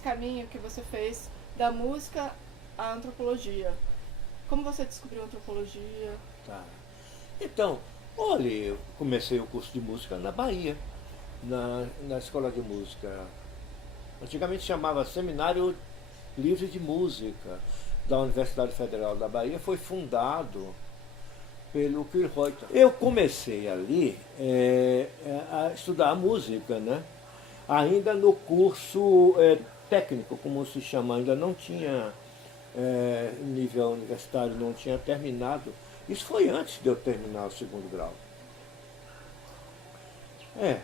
esse caminho que você fez da música à antropologia. Como você descobriu a antropologia? Tá. Então, olha, eu comecei o curso de música na Bahia, na escola de música. Antigamente chamava Seminário Livre de Música da Universidade Federal da Bahia, foi fundado pelo Quirreuter. Eu comecei ali a estudar música, né? Ainda no curso técnico, como se chama, ainda não tinha nível universitário, não tinha terminado. Isso foi antes de eu terminar o segundo grau. É.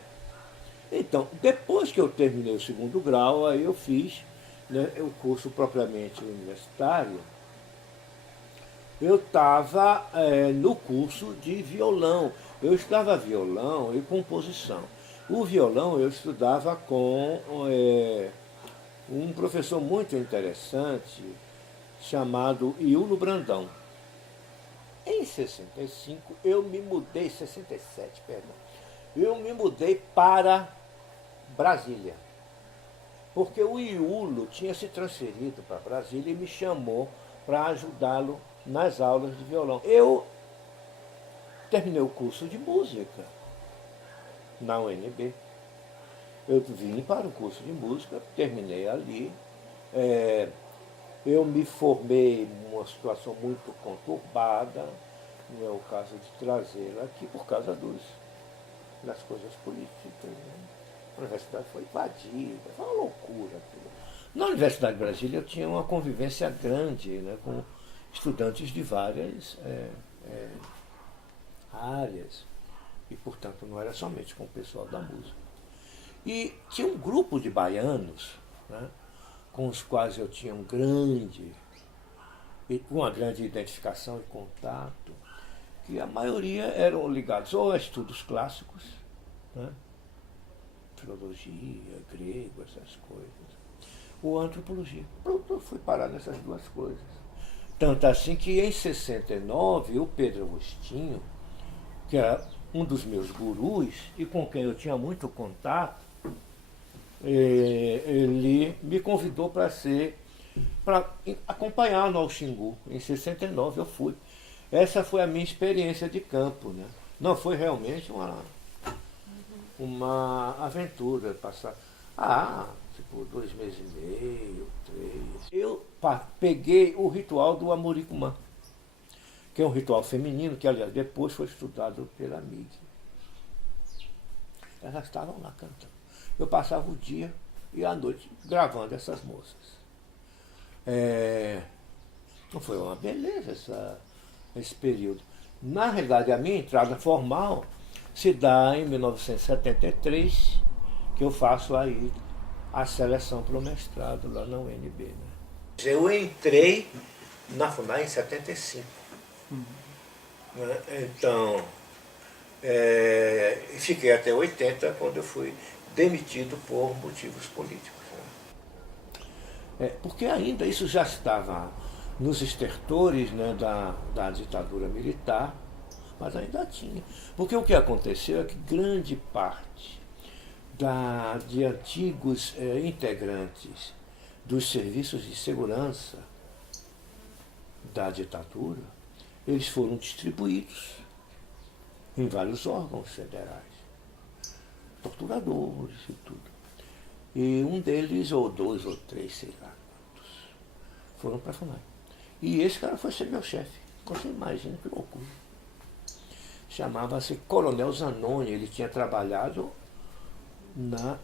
Então, depois que eu terminei o segundo grau, aí eu fiz, né, o curso propriamente universitário. Eu estava no curso de violão. Eu estudava violão e composição. O violão eu estudava com um professor muito interessante chamado Iulo Brandão. Em 65 eu me mudei, 67, perdão, eu me mudei para Brasília. Porque o Iulo tinha se transferido para Brasília e me chamou para ajudá-lo nas aulas de violão. Eu terminei o curso de música na UNB. Eu vim para o curso de música, terminei ali. Eu me formei numa situação muito conturbada, não é o caso de trazê-la aqui por causa das coisas políticas. Né? A universidade foi invadida, foi uma loucura aquilo. Na Universidade de Brasília eu tinha uma convivência grande, né, com estudantes de várias áreas, e portanto não era somente com o pessoal da música. E tinha um grupo de baianos, né, com os quais eu tinha uma grande identificação e contato, que a maioria eram ligados ou a estudos clássicos, né, filologia, grego, essas coisas, ou a antropologia. Pronto, eu fui parar nessas duas coisas. Tanto assim que em 69 o Pedro Agostinho, que era um dos meus gurus e com quem eu tinha muito contato, ele me convidou para acompanhar no Xingu. Em 69 eu fui. Essa foi a minha experiência de campo, né? Não foi realmente uma aventura passar. Tipo 2 meses e meio, 3. Eu peguei o ritual do Amoricumã, que é um ritual feminino, que aliás depois foi estudado pela mídia. Elas estavam lá cantando. Eu passava o dia e a noite gravando essas moças. Não foi uma beleza esse período. Na realidade, a minha entrada formal se dá em 1973, que eu faço aí a seleção para o mestrado lá na UNB. Né? Eu entrei na FUNAI em 75. Né? Então, fiquei até 80, quando eu fui demitido por motivos políticos. Né? Porque ainda isso já estava nos estertores, né, da ditadura militar, mas ainda tinha. Porque o que aconteceu é que grande parte de antigos integrantes dos serviços de segurança da ditadura, eles foram distribuídos em vários órgãos federais, torturadores e tudo. E um deles, ou 2 ou 3, sei lá quantos, foram para a FUNAI. E esse cara foi ser meu chefe. Você imagina que loucura. Chamava-se Coronel Zanoni, ele tinha trabalhado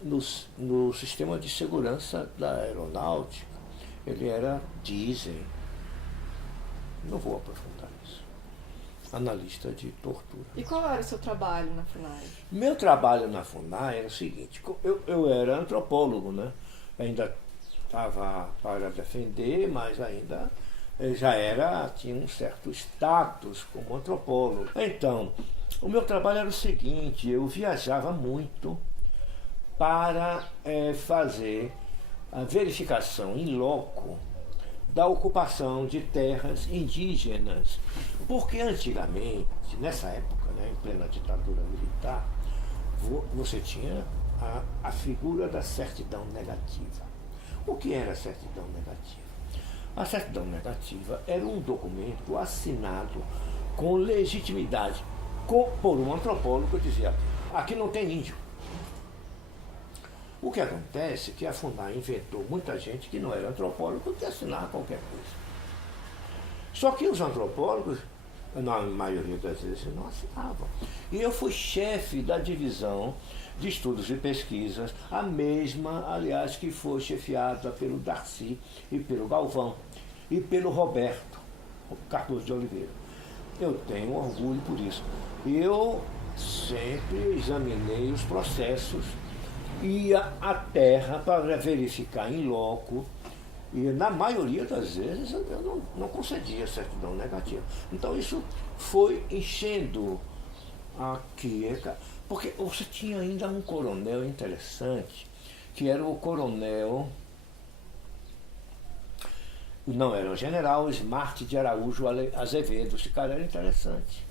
no sistema de segurança da aeronáutica. Ele era diesel. Não vou aprofundar isso. Analista de tortura. E qual era o seu trabalho na FUNAI? Meu trabalho na FUNAI era o seguinte, eu era antropólogo, né? Ainda estava para defender, mas ainda tinha um certo status como antropólogo. Então, o meu trabalho era o seguinte, eu viajava muito para fazer a verificação in loco da ocupação de terras indígenas. Porque antigamente, nessa época, né, em plena ditadura militar, você tinha a figura da certidão negativa. O que era a certidão negativa? A certidão negativa era um documento assinado com legitimidade por um antropólogo que dizia: aqui não tem índio. O que acontece é que a FUNAI inventou muita gente que não era antropólogo que assinava qualquer coisa. Só que os antropólogos, na maioria das vezes, não assinavam. E eu fui chefe da divisão de estudos e pesquisas, a mesma, aliás, que foi chefiada pelo Darcy e pelo Galvão e pelo Roberto Cardoso de Oliveira. Eu tenho orgulho por isso. Eu sempre examinei os processos, ia à terra para verificar em loco, e na maioria das vezes eu não concedia certidão negativa. Então isso foi enchendo a queca, porque você tinha ainda um coronel interessante, que era o coronel, não era o general Smart de Araújo Azevedo. Esse cara era interessante.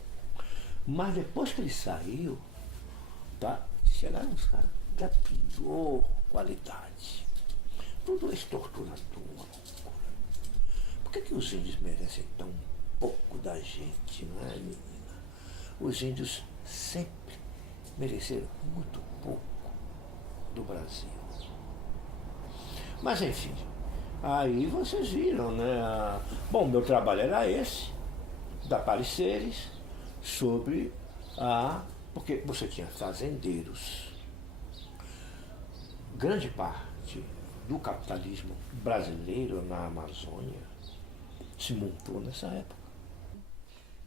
Mas depois que ele saiu, tá, chegaram uns caras da pior qualidade. Tudo ex-torturador. Por que os índios merecem tão pouco da gente, não é, menina? Os índios sempre mereceram muito pouco do Brasil. Mas enfim, aí vocês viram, né? Bom, meu trabalho era esse, da Pareceres, sobre porque você tinha fazendeiros. Grande parte do capitalismo brasileiro na Amazônia se montou nessa época.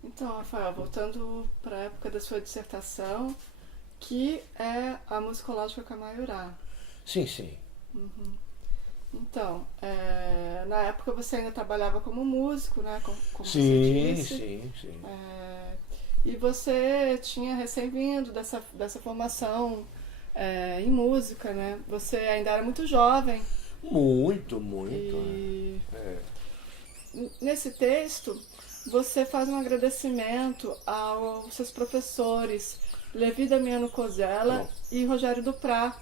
Então, Rafael, voltando para a época da sua dissertação, que é a musicológica Camaiurá. Sim, sim. Uhum. Então, na época você ainda trabalhava como músico, né? Como sim, você disse. Sim. E você tinha recém-vindo dessa formação em música, né? Você ainda era muito jovem. Muito. E nesse texto, você faz um agradecimento aos seus professores, Levi Damiano Cozella e Rogério Duprá,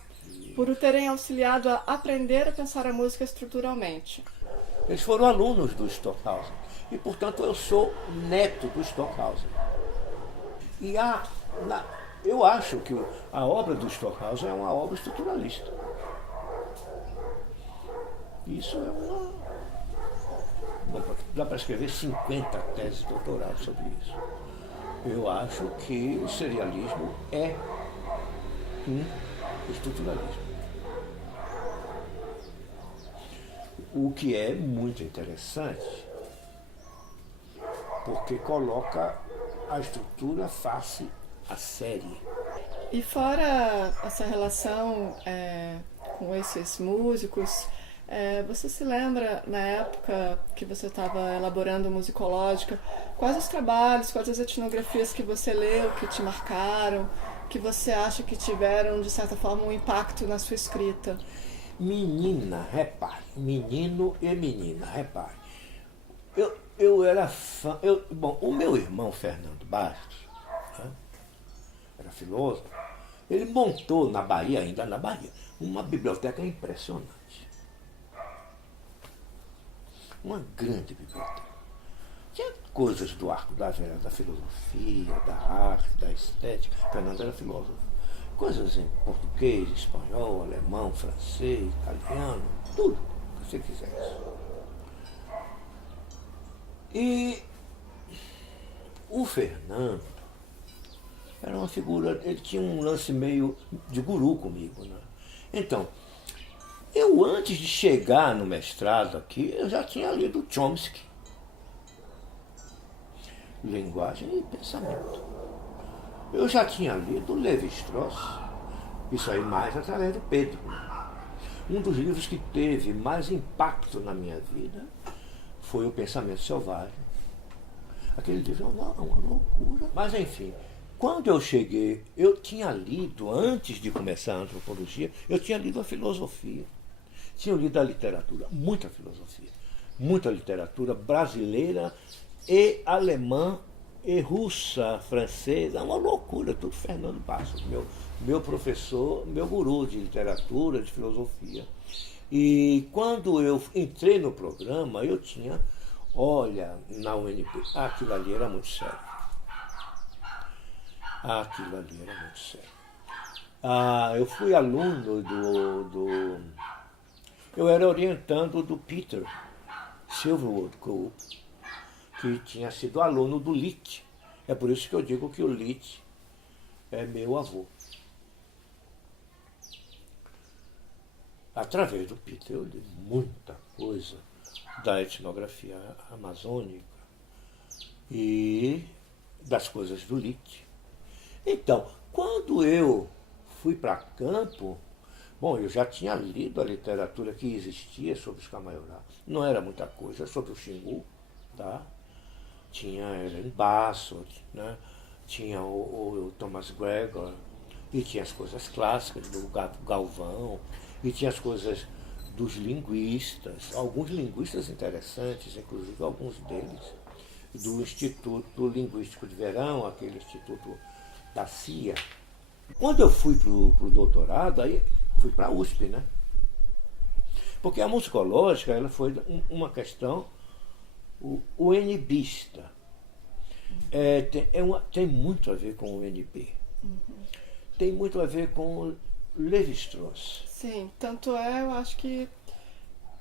por o terem auxiliado a aprender a pensar a música estruturalmente. Eles foram alunos do Stockhausen e, portanto, eu sou neto do Stockhausen. E eu acho que a obra do Stockhausen é uma obra estruturalista. Isso é dá para escrever 50 teses de doutorado sobre isso. Eu acho que o serialismo é um estruturalismo. O que é muito interessante, porque coloca a estrutura face à série. E fora essa relação com esses músicos, você se lembra, na época que você estava elaborando musicológica, quais os trabalhos, quais as etnografias que você leu, que te marcaram, que você acha que tiveram, de certa forma, um impacto na sua escrita? Menina, repare, menino e menina, repare. Eu era fã. Bom, o meu irmão Fernando Bastos, né, era filósofo, ele montou na Bahia, ainda na Bahia, uma biblioteca impressionante. Uma grande biblioteca. Tinha coisas do arco da velha, da filosofia, da arte, da estética. Fernando era filósofo. Coisas em português, espanhol, alemão, francês, italiano, tudo que você quisesse. E o Fernando era uma figura, ele tinha um lance meio de guru comigo, né? Então, eu antes de chegar no mestrado aqui, eu já tinha lido Chomsky. Linguagem e pensamento. Eu já tinha lido Lévi-Strauss, isso aí mais através do Pedro. Um dos livros que teve mais impacto na minha vida foi O Pensamento Selvagem. Aquele livro é uma loucura. Mas enfim, quando eu cheguei, eu tinha lido, antes de começar a antropologia, eu tinha lido a filosofia. Tinha lido a literatura, muita filosofia, muita literatura brasileira e alemã e russa, francesa, uma loucura, tudo Fernando Bastos, meu professor, meu guru de literatura, de filosofia. E quando eu entrei no programa, eu tinha, olha, na UNB, aquilo ali era muito sério. Aquilo ali era muito sério. Eu fui aluno eu era orientando do Peter Silverwood Cole, que tinha sido aluno do Litt. É por isso que eu digo que o Litt é meu avô. Através do Peter eu li muita coisa da etnografia amazônica e das coisas do Litt. Então, quando eu fui para campo, bom, eu já tinha lido a literatura que existia sobre os Camaiorá. Não era muita coisa sobre o Xingu, tá? Tinha Ellen Bassett, né? Tinha o Thomas Gregor, e tinha as coisas clássicas do Galvão, e tinha as coisas dos linguistas, alguns linguistas interessantes, inclusive alguns deles, do Instituto Linguístico de Verão, aquele instituto da CIA. Quando eu fui para o doutorado, aí fui para a USP, né? Porque a musicológica ela foi uma questão UNBista. Tem muito a ver com o UNB. Tem muito a ver com Lévi-Strauss. Sim, tanto é, eu acho que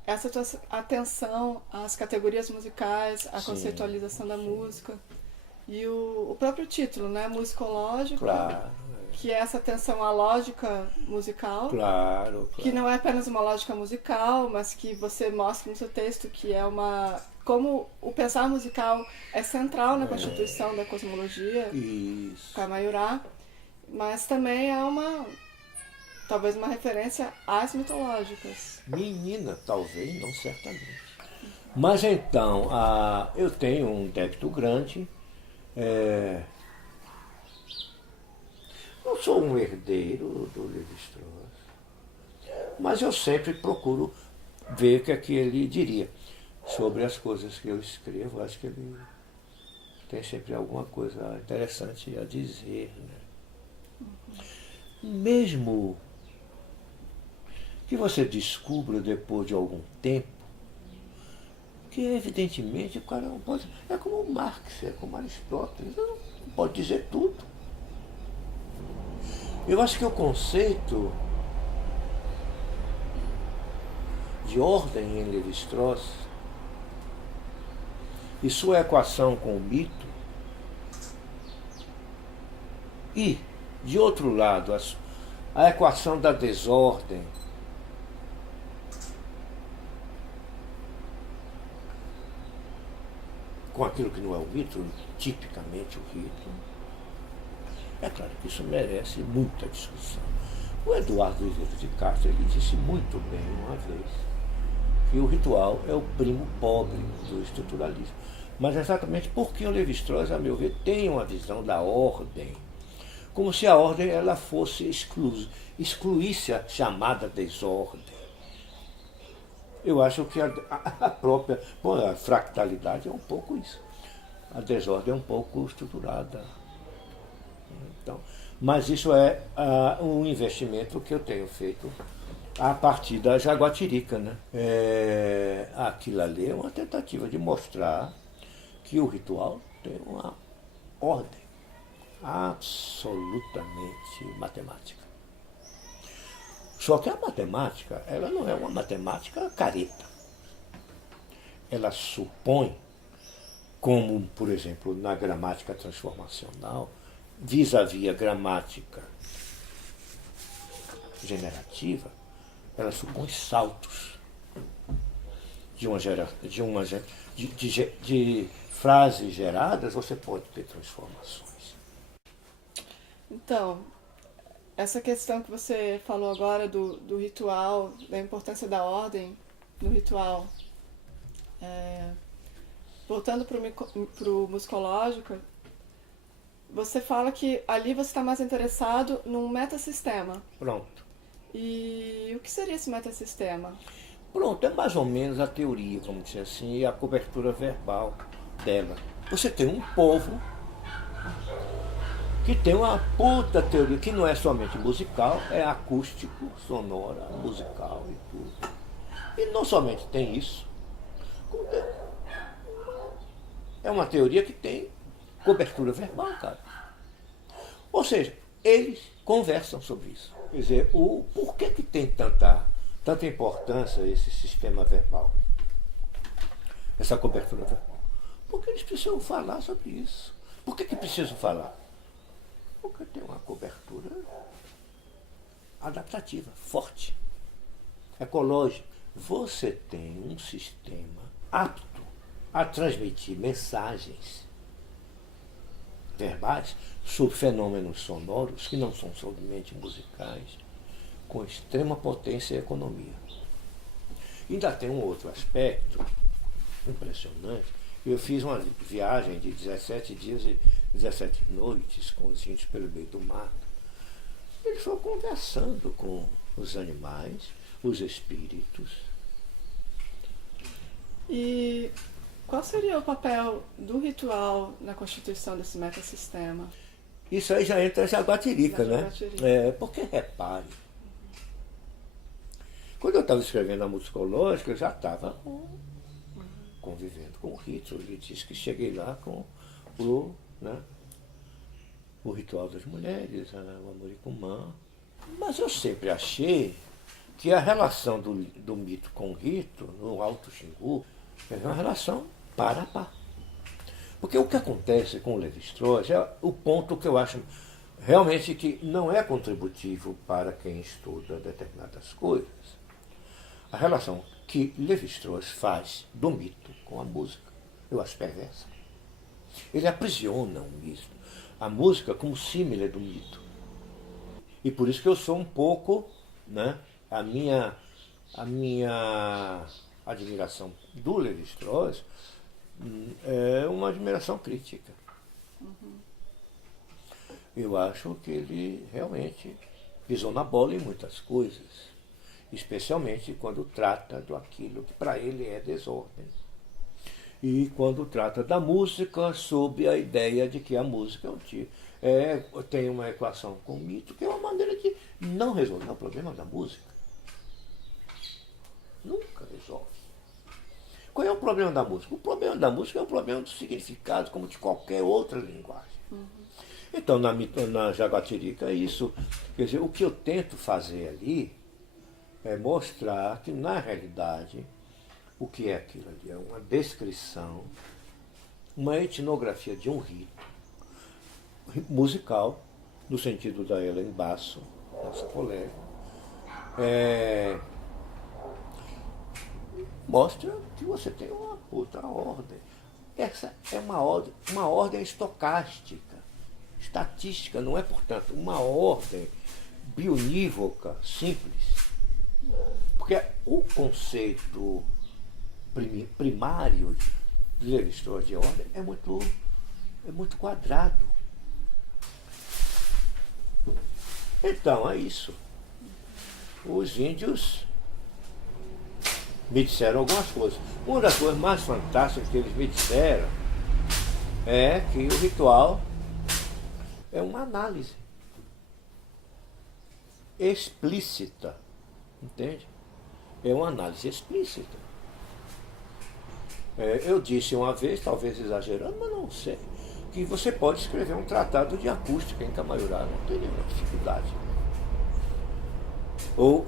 essa tua atenção às categorias musicais, à conceitualização da música e o próprio título, né? Musicológico. Claro. Que é essa atenção à lógica musical. Claro. Que não é apenas uma lógica musical, mas que você mostra no seu texto que é como o pensar musical é central na constituição da cosmologia Camaiorá, mas também é talvez uma referência às mitológicas. Menina, talvez, não certamente. Mas então, eu tenho um débito grande. Não sou um herdeiro do Lévi-Strauss, mas eu sempre procuro ver o que é que ele diria sobre as coisas que eu escrevo. Acho que ele tem sempre alguma coisa interessante a dizer, né? Mesmo que você descubra depois de algum tempo que evidentemente o cara não pode. É como Marx, é como Aristóteles, não pode dizer tudo. Eu acho que o conceito de ordem em Lévi-Strauss e sua equação com o mito, e, de outro lado, a equação da desordem, com aquilo que não é o mito, tipicamente o rito. É claro que isso merece muita discussão. O Eduardo Viveiro de Castro ele disse muito bem uma vez que o ritual é o primo pobre do estruturalismo. Mas exatamente porque o Lévi-Strauss, a meu ver, tem uma visão da ordem, como se a ordem ela fosse excluísse a chamada desordem. Eu acho que a própria a fractalidade é um pouco isso. A desordem é um pouco estruturada. Então, mas isso é um investimento que eu tenho feito a partir da Jaguatirica, né? Aquilo ali é uma tentativa de mostrar que o ritual tem uma ordem absolutamente matemática. Só que a matemática, ela não é uma matemática careta. Ela supõe, como, por exemplo, na gramática transformacional, vis-à-vis a gramática generativa, ela supõe saltos de frases geradas, você pode ter transformações. Então, essa questão que você falou agora do ritual, da importância da ordem no ritual, voltando para o musicológico, você fala que ali você está mais interessado num metassistema. Pronto. E o que seria esse metassistema? Pronto, é mais ou menos a teoria, vamos dizer assim, e a cobertura verbal dela. Você tem um povo que tem uma puta teoria, que não é somente musical, é acústico, sonora, musical e tudo. E não somente tem isso, como é uma teoria que tem cobertura verbal, cara. Ou seja, eles conversam sobre isso. Quer dizer, por que tem tanta importância esse sistema verbal? Essa cobertura verbal? Porque eles precisam falar sobre isso. Por que precisam falar? Porque tem uma cobertura adaptativa, forte, ecológica. Você tem um sistema apto a transmitir mensagens verbais sobre fenômenos sonoros que não são somente musicais, com extrema potência e economia. Ainda tem um outro aspecto impressionante. Eu fiz uma viagem de 17 dias e 17 noites com os índios pelo meio do mato. Eles foram conversando com os animais, os espíritos. E qual seria o papel do ritual na constituição desse metasistema? Isso aí já entra Jaguatirica, né? Jaguatirica. Porque repare, quando eu estava escrevendo a musicológica, eu já estava convivendo com o rito. Ele disse que cheguei lá com o ritual das mulheres, o Amoricumã. Mas eu sempre achei que a relação do mito com o rito, no Alto Xingu, é uma relação par a par. Porque o que acontece com o Lévi-Strauss é o ponto que eu acho realmente que não é contributivo para quem estuda determinadas coisas. A relação que Lévi-Strauss faz do mito com a música, eu acho perversa. Ele aprisiona o mito, a música como símile do mito. E por isso que eu sou um pouco, né, a minha admiração do Lévi-Strauss é uma admiração crítica. Eu acho que ele realmente pisou na bola em muitas coisas, especialmente quando trata daquilo que para ele é desordem. E quando trata da música, sob a ideia de que a música tem uma equação com o mito, que é uma maneira de não resolver o problema da música. Nunca resolve. Qual é o problema da música? O problema da música é o problema do significado, como de qualquer outra linguagem. Então, na Jaguatirica é isso. Quer dizer, o que eu tento fazer ali é mostrar que, na realidade, o que é aquilo ali? É uma descrição, uma etnografia de um rito musical, no sentido da Ellen Basso, nossa colega. Mostra que você tem uma outra ordem. Essa é uma ordem estocástica, estatística, não é, portanto, uma ordem bionívoca, simples. Porque o conceito primário de Lévi-Strauss de ordem é muito quadrado. Então, é isso. Os índios me disseram algumas coisas. Uma das coisas mais fantásticas que eles me disseram é que o ritual é uma análise explícita, entende? É uma análise explícita. Eu disse uma vez, talvez exagerando, mas não sei, que você pode escrever um tratado de acústica em Camaiurá, não tem nenhuma dificuldade. Ou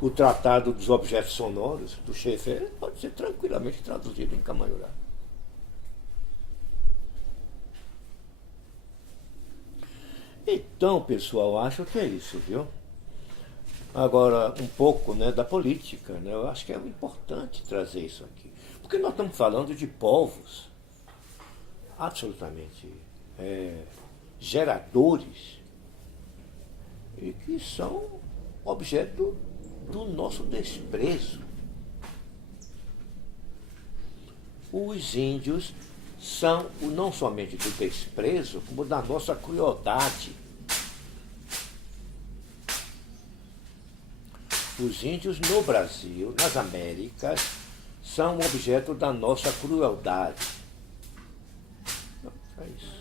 o tratado dos objetos sonoros, do Schaeffer, pode ser tranquilamente traduzido em Camaiurá. Então, pessoal, acho que é isso, viu? Agora, um pouco, né, da política, né? Eu acho que é importante trazer isso aqui. Porque nós estamos falando de povos absolutamente geradores e que são objeto do nosso desprezo. Os índios são não somente do desprezo, como da nossa crueldade. Os índios no Brasil, nas Américas, são objeto da nossa crueldade. É isso.